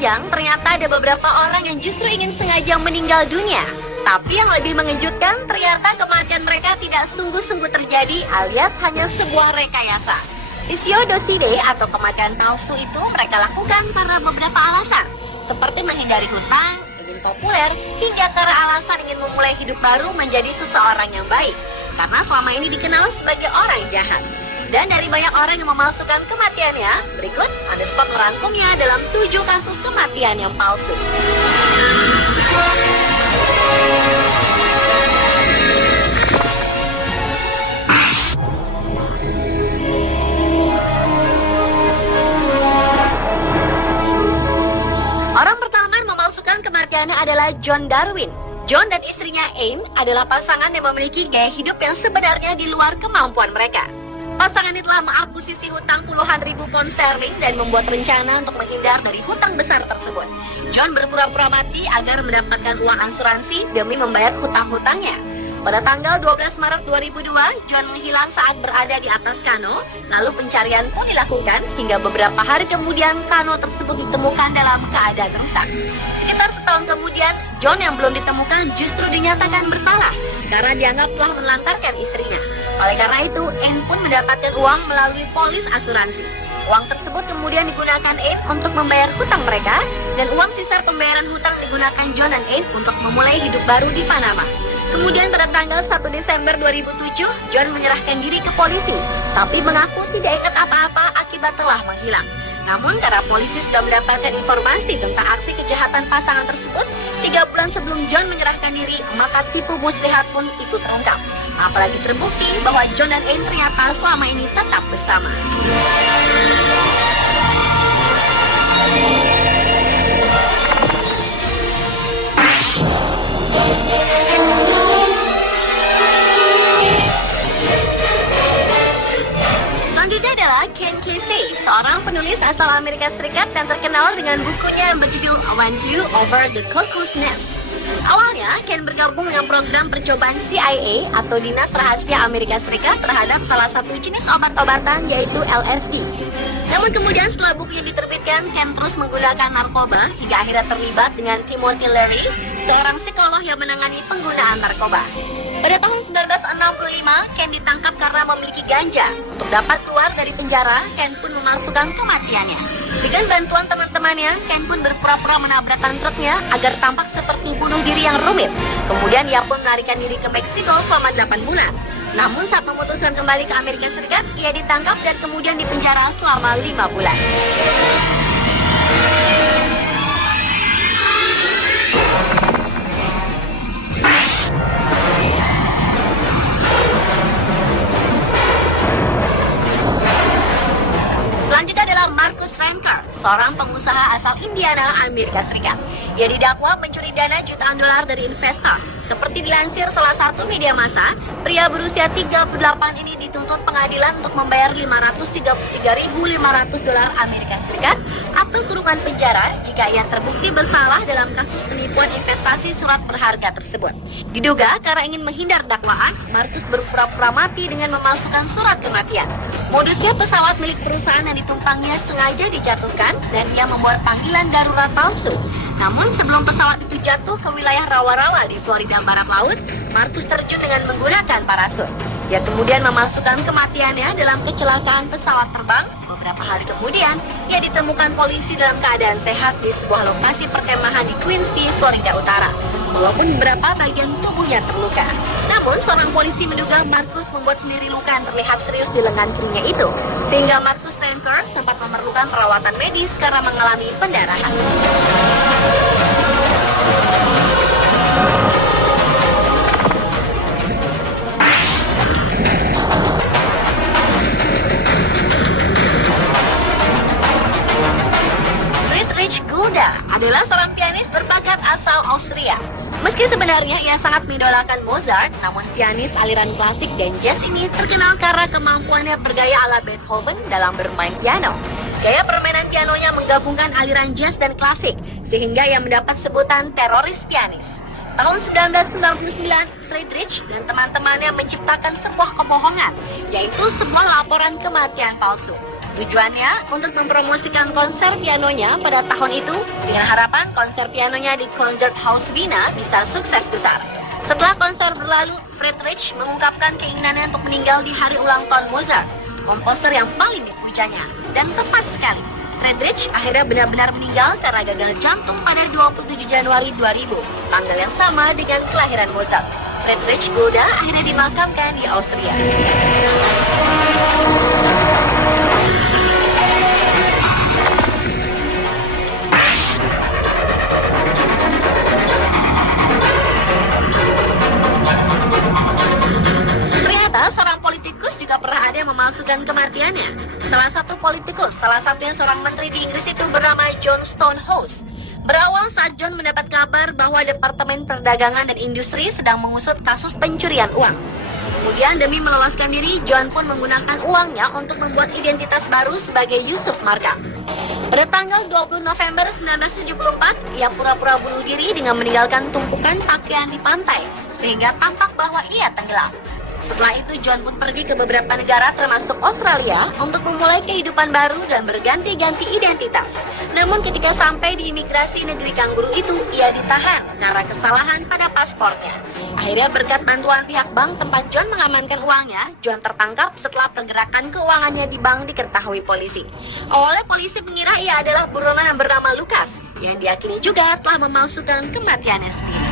panjang, ternyata ada beberapa orang yang justru ingin sengaja meninggal dunia. Tapi yang lebih mengejutkan, ternyata kematian mereka tidak sungguh-sungguh terjadi alias hanya sebuah rekayasa. Isiodoside atau kematian palsu itu mereka lakukan karena beberapa alasan, seperti menghindari hutang, ingin populer, hingga karena alasan ingin memulai hidup baru menjadi seseorang yang baik, karena selama ini dikenal sebagai orang jahat. Dan dari banyak orang yang memalsukan kematiannya, berikut ada spot merangkumnya dalam 7 kasus kematian yang palsu. Orang pertama yang memalsukan kematiannya adalah John Darwin. John dan istrinya Anne adalah pasangan yang memiliki gaya hidup yang sebenarnya di luar kemampuan mereka. Pasangan ini telah mengakuisisi hutang puluhan ribu pound sterling dan membuat rencana untuk menghindar dari hutang besar tersebut. John berpura-pura mati agar mendapatkan uang asuransi demi membayar hutang-hutangnya. Pada tanggal 12 Maret 2002, John menghilang saat berada di atas kano, lalu pencarian pun dilakukan hingga beberapa hari kemudian kano tersebut ditemukan dalam keadaan rusak. Sekitar setahun kemudian, John yang belum ditemukan justru dinyatakan bersalah karena dianggap telah menelantarkan istrinya. Oleh karena itu, Anne pun mendapatkan uang melalui polis asuransi. Uang tersebut kemudian digunakan Anne untuk membayar hutang mereka, dan uang sisa pembayaran hutang digunakan John dan Anne untuk memulai hidup baru di Panama. Kemudian pada tanggal 1 Desember 2007, John menyerahkan diri ke polisi, tapi mengaku tidak ingat apa-apa akibat telah menghilang. Namun karena polisi sudah mendapatkan informasi tentang aksi kejahatan pasangan tersebut, 3 bulan sebelum John menyerahkan diri, maka tipu muslihat pun ikut terungkap. Apalagi terbukti bahwa John dan Anne ternyata selama ini tetap bersama. Selanjutnya adalah Ken Kesey, seorang penulis asal Amerika Serikat dan terkenal dengan bukunya yang berjudul When You Over the Cuckoo's Nest. Awalnya, Ken bergabung dengan program percobaan CIA atau Dinas Rahasia Amerika Serikat terhadap salah satu jenis obat-obatan yaitu LSD. Namun kemudian setelah bukunya diterbitkan, Ken terus menggunakan narkoba hingga akhirnya terlibat dengan Timothy Leary, seorang psikolog yang menangani penggunaan narkoba. Pada tahun 1965, Ken ditangkap karena memiliki ganja. Untuk dapat keluar dari penjara, Ken pun memalsukan kematiannya. Dengan bantuan teman-temannya, Ken pun berpura-pura menabrakkan truknya agar tampak seperti bunuh diri yang rumit. Kemudian ia pun melarikan diri ke Meksiko selama 8 bulan. Namun saat memutuskan kembali ke Amerika Serikat, ia ditangkap dan kemudian dipenjara selama 5 bulan. Selanjutnya adalah Marcus Ranker, seorang pengusaha asal Indiana, Amerika Serikat. Ia didakwa mencuri dana jutaan dolar dari investor. Seperti dilansir salah satu media massa, pria berusia 38 ini dituntut pengadilan untuk membayar $533.500 Amerika Serikat atau kurungan penjara jika ia terbukti bersalah dalam kasus penipuan investasi surat berharga tersebut. Diduga karena ingin menghindar dakwaan, Marcus berpura-pura mati dengan memalsukan surat kematian. Modusnya pesawat milik perusahaan yang ditumpangnya sengaja dijatuhkan dan ia membuat panggilan darurat palsu. Namun sebelum pesawat itu jatuh ke wilayah rawa-rawa di Florida Barat Laut, Marcus terjun dengan menggunakan parasut. Dia kemudian memasukkan kematiannya dalam kecelakaan pesawat terbang. Beberapa hari kemudian, ia ditemukan polisi dalam keadaan sehat di sebuah lokasi perkemahan di Quincy, Florida Utara. Walaupun beberapa bagian tubuhnya terluka. Namun, seorang polisi menduga Marcus membuat sendiri luka yang terlihat serius di lengan kirinya itu. Sehingga Marcus Ranker sempat memerlukan perawatan medis karena mengalami pendarahan. Friedrich Gulda adalah seorang pianis berbakat asal Austria. Meski sebenarnya ia sangat mengidolakan Mozart, namun pianis aliran klasik dan jazz ini terkenal karena kemampuannya bergaya ala Beethoven dalam bermain piano. Gaya permainan pianonya menggabungkan aliran jazz dan klasik, sehingga ia mendapat sebutan teroris pianis. Tahun 1999, Friedrich dan teman-temannya menciptakan sebuah kebohongan, yaitu sebuah laporan kematian palsu. Tujuannya untuk mempromosikan konser pianonya pada tahun itu dengan harapan konser pianonya di Concert House Wiener bisa sukses besar. Setelah konser berlalu, Friedrich mengungkapkan keinginannya untuk meninggal di hari ulang tahun Mozart, komposer yang paling dipujanya. Dan tepat sekali, Friedrich akhirnya benar-benar meninggal karena gagal jantung pada 27 Januari 2000, tanggal yang sama dengan kelahiran Mozart. Friedrich Gulda akhirnya dimakamkan di Austria. Ternyata seorang politikus juga pernah ada yang memalsukan kematiannya. Salah satunya seorang menteri di Inggris itu bernama John Stonehouse. Berawal saat John mendapat kabar bahwa Departemen Perdagangan dan Industri sedang mengusut kasus pencurian uang. Kemudian demi meloloskan diri, John pun menggunakan uangnya untuk membuat identitas baru sebagai Yusuf Marka. Pada tanggal 20 November 1974, ia pura-pura bunuh diri dengan meninggalkan tumpukan pakaian di pantai, sehingga tampak bahwa ia tenggelam. Setelah itu, John pun pergi ke beberapa negara termasuk Australia untuk memulai kehidupan baru dan berganti-ganti identitas. Namun ketika sampai di imigrasi negeri kanguru itu, ia ditahan karena kesalahan pada paspornya. Akhirnya berkat bantuan pihak bank tempat John mengamankan uangnya, John tertangkap setelah pergerakan keuangannya di bank diketahui polisi. Awalnya polisi mengira ia adalah buronan yang bernama Lucas, yang diyakini juga telah memalsukan kematiannya sendiri.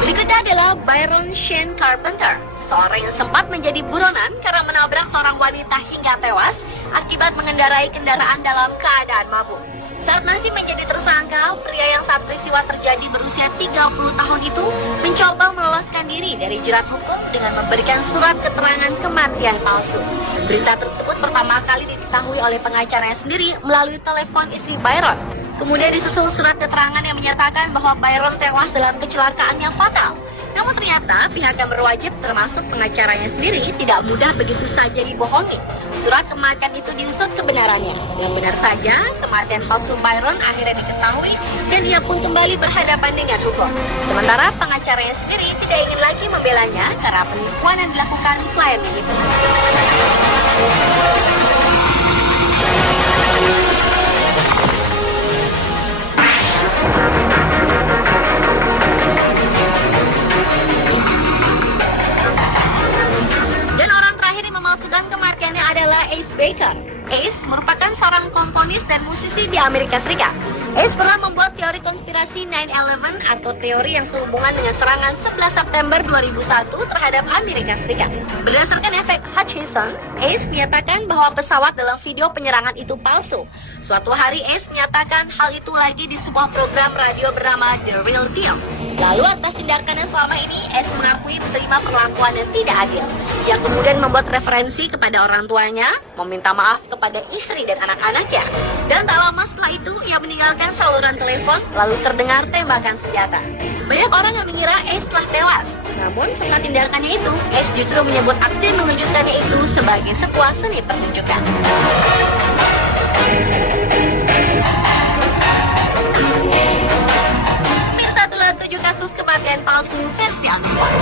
Berikutnya adalah Byron Shane Carpenter, seorang yang sempat menjadi buronan karena menabrak seorang wanita hingga tewas akibat mengendarai kendaraan dalam keadaan mabuk. Saat masih menjadi tersangka, pria yang saat peristiwa terjadi berusia 30 tahun itu mencoba meloloskan diri dari jerat hukum dengan memberikan surat keterangan kematian palsu. Berita tersebut pertama kali diketahui oleh pengacaranya sendiri melalui telepon istri Byron. Kemudian disusul surat keterangan yang menyatakan bahwa Byron tewas dalam kecelakaan yang fatal. Namun ternyata pihak yang berwajib termasuk pengacaranya sendiri tidak mudah begitu saja dibohongi. Surat kematian itu diusut kebenarannya. Dan benar saja, kematian palsu Byron akhirnya diketahui dan ia pun kembali berhadapan dengan hukum. Sementara pengacaranya sendiri tidak ingin lagi membelanya karena penipuan yang dilakukan kliennya itu. Dan orang terakhir yang memalsukan kematiannya adalah Ace Baker. Ace merupakan seorang komponis dan musisi di Amerika Serikat. Ace pernah membuat teori konspirasi 9/11 atau teori yang sehubungan dengan serangan 11 September 2001 terhadap Amerika Serikat. Berdasarkan efek Hutchinson, Ace menyatakan bahwa pesawat dalam video penyerangan itu palsu. Suatu hari Ace menyatakan hal itu lagi di sebuah program radio bernama The Real Deal. Lalu atas tindakannya selama ini, Ace mengakui menerima perlakuan yang tidak adil. Ia kemudian membuat referensi kepada orang tuanya, meminta maaf kepada istri dan anak-anaknya. Dan tak lama setelah itu, ia meninggalkan saluran telepon, lalu terdengar tembakan senjata. Banyak orang yang mengira Ace telah tewas. Namun setelah tindakannya itu, Ace justru menyebut aksi mengejutkannya itu sebagai sebuah seni pertunjukan. Itulah 7 kasus kematian palsu versi Unspot.